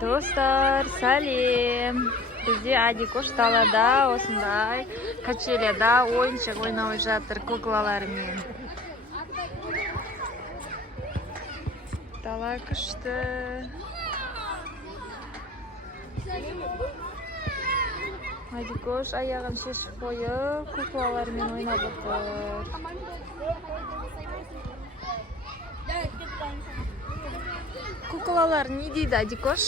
Dostlar, Salim. Bizde Adikosh dalada osындай качеляда ойыншық ойнап жатыр куклалармен. Дала күшті. Адикош аяғын шешіп қойып, куклалармен ойнап отыр. Куклалар не дейді, Адикош?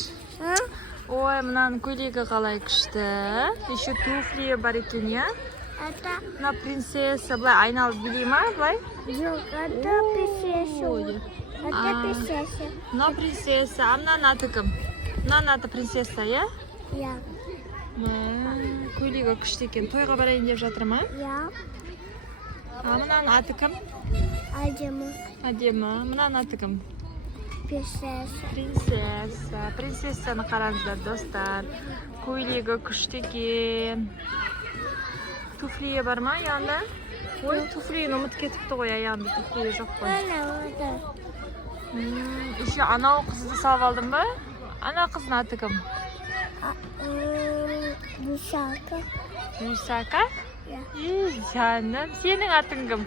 Ой, мынаның көйлегі қалай күшті. Еще туфли бар екен, я? На принцесса, былай айналып билей ма, былай? Жоқ, это принцесса. Это принцесса. Мына принцесса, а мынаның аты кім? Мынаның аты принцесса, я? Я. Көйлегі күшті екен. Тойға барайын деп жатыр ма? Я. А мынаның аты кім? Әдемі. Әдемі. Мынаның аты кім? Принцесса. Принцесса. Принцессаны қараңыздар, достар. Көйлегі күшті екен. Туфлие бар ма аяғында? Ой, туфлиін ұмыт кетіпті ғой, аяғында туфлие жоқ қой. Еще анау қызды салып алдың ба? Ана қыздың аты кім? Бусака. Бусака? Жаным, сенің атың кім?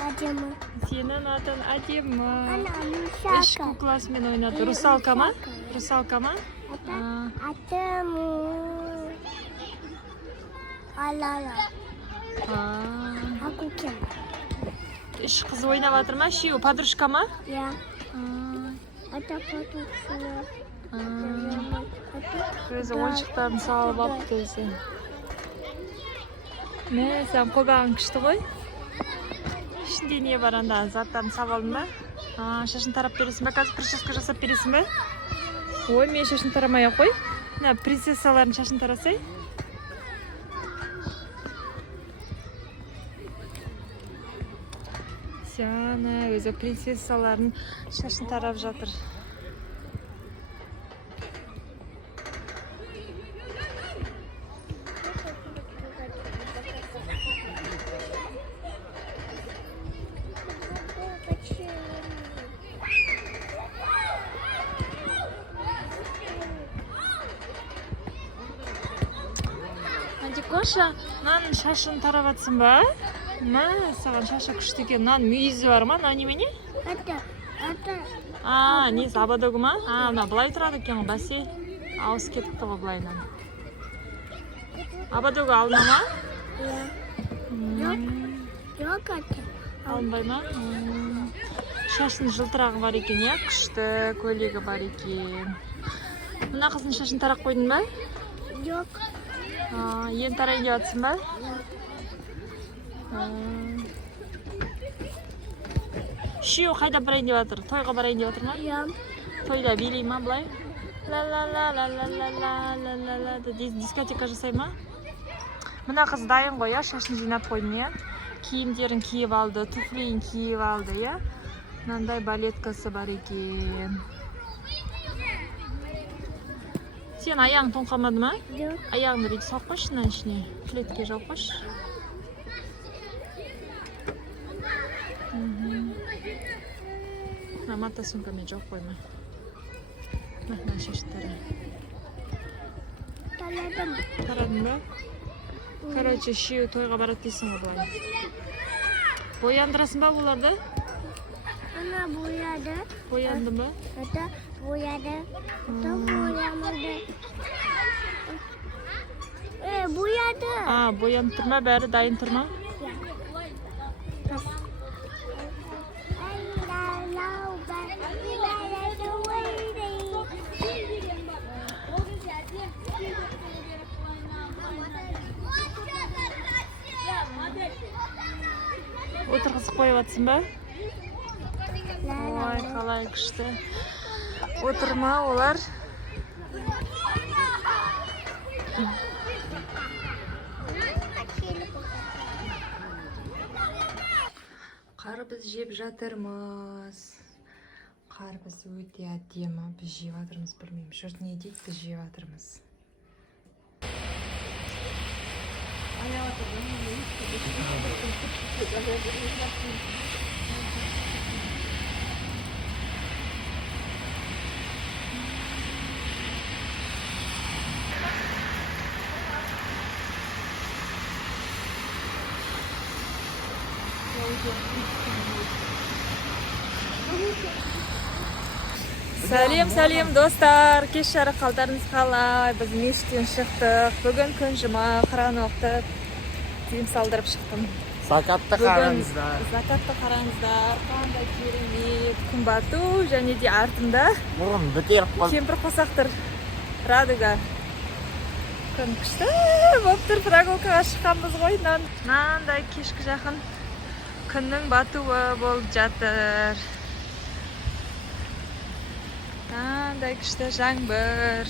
Әдемі. Сенің атын әдемі. Ана, Үш Бусака. кукласымен ойнады. Русалка ма? Русалка ма? Әдемі. Алала. Аку кем? Үш қыз ойнап жатыр ма? Үшеуі подружка ма? Я. Это подушка. Өзі ойыншықтарын салып алыпты өзі. Мә, сен қолдағың күшті ғой. Ішінде не бар анда? Заттарын салып алдың ба? Шашын тарап бересің ба? Қазір прическа жасап бересің ба? Ой, мен шашын тарамай ақ қой. Мына принцессалардың шашын тарасай. Сяна, өзі принцессалардың шашын тарап жатыр. Адикоша, мынаның шашын тарап жатсың ба? Мә, саған шашы күшті екен. Мынаның мүйізі бар ма? Мына немене? Это. Несі, абадогы ма? Мына былай тұрады екен ғой, бәсе. Ауыз кетіпті ғой былайынан. Абадогы алына ма? Жоқ, это. Алынбай ма? Шашын жылтырағы бар екен, я? Күшті, көйлегі бар екен. Мына қыздың шашын тарап қойдың ба? Жоқ. Ен тарайын деп жатсың ба? Үшеуі қайда барайын деп жатыр? Тойға барайын деп жатыр ма? Я. Тойда билей ма былай? Ла-ла-ла-ла-ла-ла-ла-ла-ла дискотека жасай ма? Мына қыз дайын ғой, я? Шашын жинап қойдың, я? Киімдерін киіп алды, туфлиін киіп алды, я? Мынандай балеткасы бар екен. Сен аяғың тоңқамады ма? Жоқ. Аяғыңды бүйтіп салып қойшы мынаның ішіне. Плетке жауып қойшы. Мата сумкамен жауып қойма. Мына шаштары. Таладым. Тарадың ба? Короче, үшеуі тойға барады дейсің ғой былай. Бояндырасың ба бұларды? Ана бояды. Боянды ба? Это бояды. Это боямады. Бояды. Боянып тұр ма? Бәрі дайын тұр ма? Отырғызып қойып жатсың ба? Ой, қалай күшті. Отырма олар. Қарбыз жеп жатырмыз. Қарбыз өте әдемі. Біз жеп жатырмыз, білмеймін. Жұрт не дейді, біз жеп жатырмыз. Сәлем достар, кеш жарық қалдарыңыз қалай? Біз мешіттен шықтық. Бүгін күн жұма, қыран оқытып, тиым салдырып шықтым. Закатты қараңыздар. Закатты қараңыздар. Қандай керемет күн бату және де артында Бұрын бітер қол. кемпір қосақтыр. Радуга. Күн күшті болып тұр, прогулкаға шыққанбыз ғой. Мынандай кешкі жақын күннің батуы болып жатыр. Қандай күшті жаңбыр.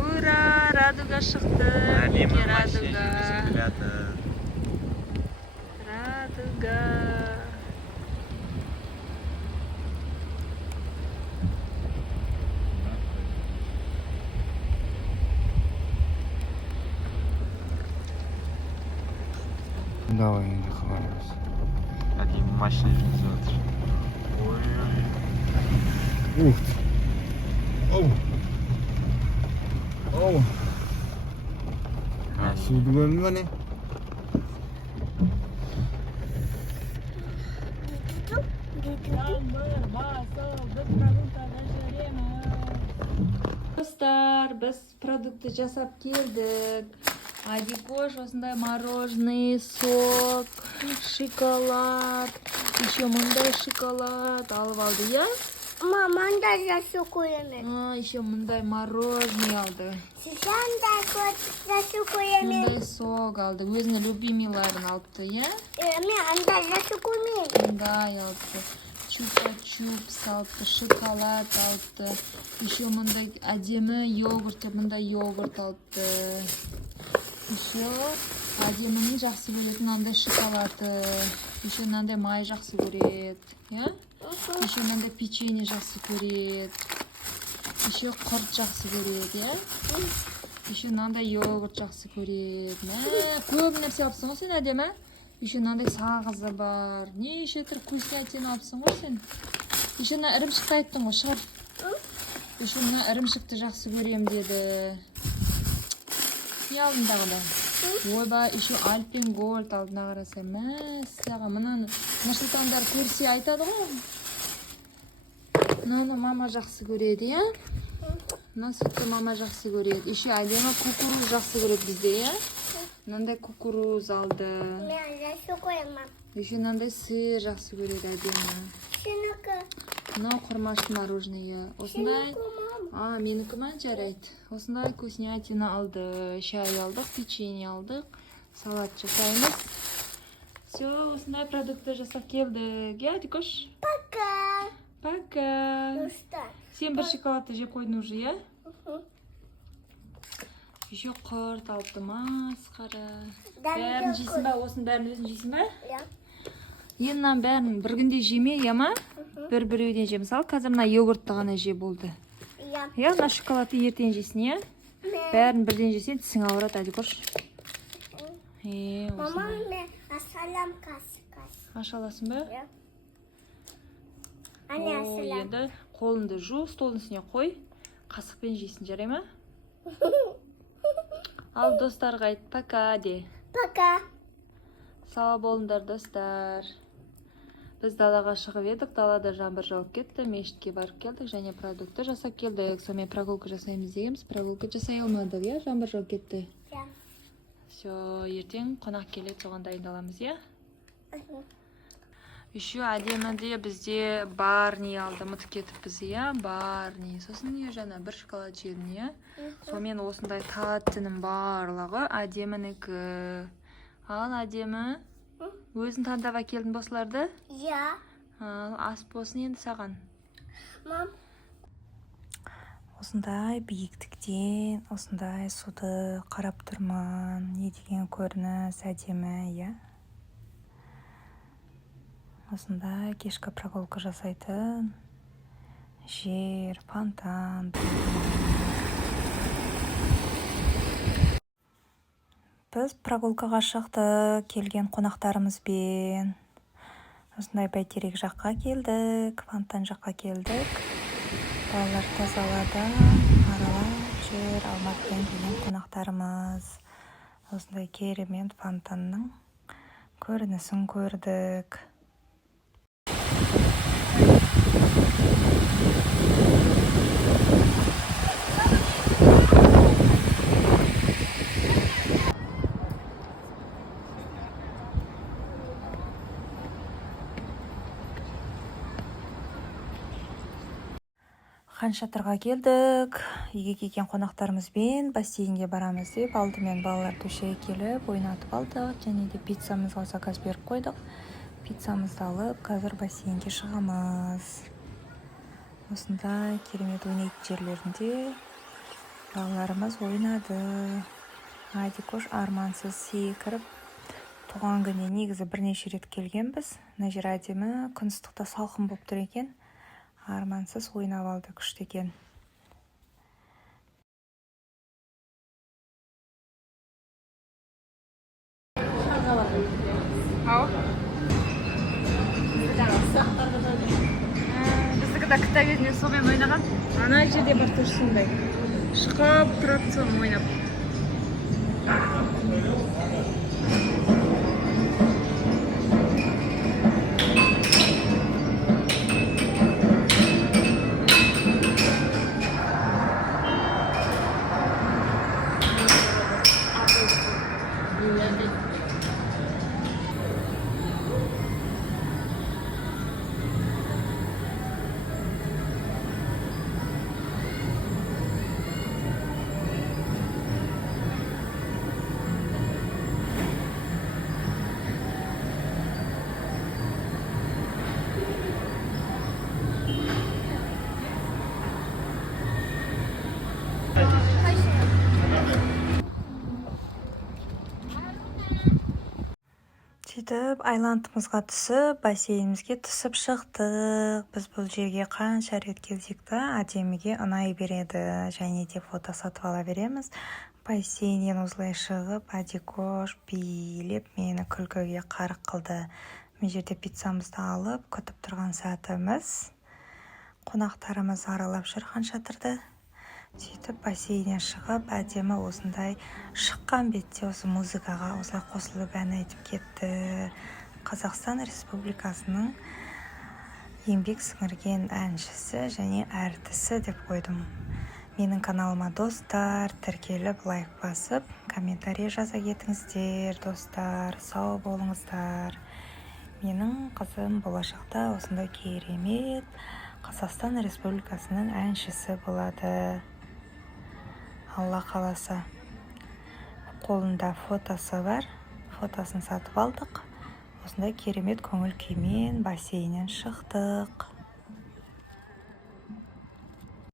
Ура, Радуга шықты. Әдемі Радуга. машина келеді. Радуга. Давай енді қалаймыз. Әдемі машина жүргізіп жатыр. Ой. Ух ты. Оу. Оу. Суды көрдің бе не? Достар, біз продукты жасап келдік. Адикош, осындай мороженый, сок, шоколад, еще мындай шоколад алып алды, я? Маман да жасу koyamıyor. Еще мындай мороженый алды. Sen de жасу koyamıyor. Мындай сок алды. Өзінің любимыйларын алыпты, я? Ben de жасу koyamıyorum. Мындай алыпты. Чупа-чупс алыпты, шоколад алыпты. Еще мындай әдемі йогурт, мындай йогурт алыпты. Еще әдемінің жақсы көретін мынандай шоколады. Еще мындай май жақсы көреді, я? Еще мындай печенье жақсы көреді. Еще құрт жақсы көреді, я? Еще мындай йогурт жақсы көреді. Көп нәрсе алыпсың ғой сен, әдемі? Еще мындай сағызы бар. Неше түр вкуснятина алыпсың ғой сен? Еще мына ірімшікті айттың ғой, шығар. Еще мына ірімшікті жақсы көрем деді. Не алдың дағыда? Ойба, еще Альпен Голд алдына қараса. Мәссаған, мынаны Нұрсұлтандар көрсе айтады ғой. Мынаны мама жақсы көреді, я? Мына сүтті мама жақсы көреді. Еще әдемі кукуруз жақсы көреді бізде, я? Мынандай кукуруз алды. Ben жасу koyamam. Еще мынандай сыр жақсы көреді әдемі. Şunu Мынау құрмашты мороженое. Осындай... менікі ма жарайды. Осындай вкуснятина алды. Шай алдық, печенье алдық. Салат жасаймыз. Все, осындай продукты жасап келдік. Я, Дикош? Пока. Пока. Dostlar. Сен бір шоколадты жеп қойдың уже, я? Еще құрт алыпты, масқара. Бәрін жейсің ба? Осының бәрін өзің жейсің ба? Ya. Еннан бәрін бір күнде жеме, я ма? Бір-біреуден же. Мысалы, қазір мына йогуртты ғана же болды. Ya. Я, мына шоколадты ертең жейсің, я? Бәрін бірден жесең, тісің ауырады, Адикош. Mama ne? Asalam kas. Аша аласың ба? Ya. Anne asalam. Енді қолыңды жу, столдың үстіне қой. Қасықпен жейсің, жарай ма? Ал достарға айт, пока де. Пока. Сау болыңдар, достар. Біз далаға шығып едік, далада жаңбыр жауып кетті, мешітке барып келдік, және продукты жасап келдік. Сонымен прогулка жасаймыз дегенбіз, прогулка жасай алмадық, я? Жаңбыр жауып кетті. Ya. Все, ертең қонақ келеді, соған дайындаламыз, я? Еще әдеміде бізде барни алдымыз кетіппіз, я? Барни. Сосын не жаңа бір шоколад жедім, я? Сонымен осындай таттының барлығы әдемінікі. Ал әдемі, өзің таңдап әкелдің босыларды? Ya. Ал ас болсын енді саған. Mam. Осындай биіктіктен, осындай суды қарап тұрман. Не деген көрініс әдемі, я? Осындай кешкі прогулка жасайтын жер, фонтан. Біз прогулкаға шықтық, келген қонақтарымызбен. Осындай бәйтерек жаққа келдік, фонтан жаққа келдік. Балалар тазалада аралап жүр, Алматыдан келген қонақтарымыз. осындай керемет фонтанның көрінісін көрдік. Хан Шатырға келдік. Үйге келген қонақтарымызбен бассейнге барамыз деп алдымен балалар төшеге келіп ойнатып алдық, және де пиццамызға заказ беріп қойдық. Пиццамызды алып, қазір бассейнге шығамыз. Осындай керемет ойнайтын жерлерінде балаларымыз ойнады. Адикош армансыз секіріп, туған күніне негізі бірнеше рет келгенбіз. Мына жер әдемі, күн ыстықта салқын болып тұр екен. Армансыз ойнап алды, күшті екен. Біздікі да кітап кезінде сонымен ойнаған. Ана жерде бар тоже сондай. Шығып тұрады соны ойнап. Сөйтіп, айлантымызға түсіп, бассейнімізге түсіп шықтық. Біз бұл жерге қанша рет келсек та, әдеміге ұнай береді. Және де фото сатып ала береміз. Бассейннен осылай шығып, Адикош билеп мені күлкіге қарық қылды. Мен жерде пиццамызды алып, күтіп тұрған сәтіміз. Қонақтарымыз аралап жүр Хан Шатырды. Сөйтіп бассейннен шығып, әдемі осындай шыққан бетте осы музыкаға осылай қосылып ән айтып кетті. Қазақстан Республикасының еңбек сіңірген әншісі және әртісі деп қойдым. Менің каналыма достар, тіркеліп, лайк басып, комментарий жаза кетіңіздер, достар, сау болыңыздар. Менің қызым болашақта осындай керемет Қазақстан Республикасының әншісі болады. Алла қаласа. Қолында фотосы бар. Фотосын сатып алдық. Осындай керемет көңіл күймен бассейннен шықтық.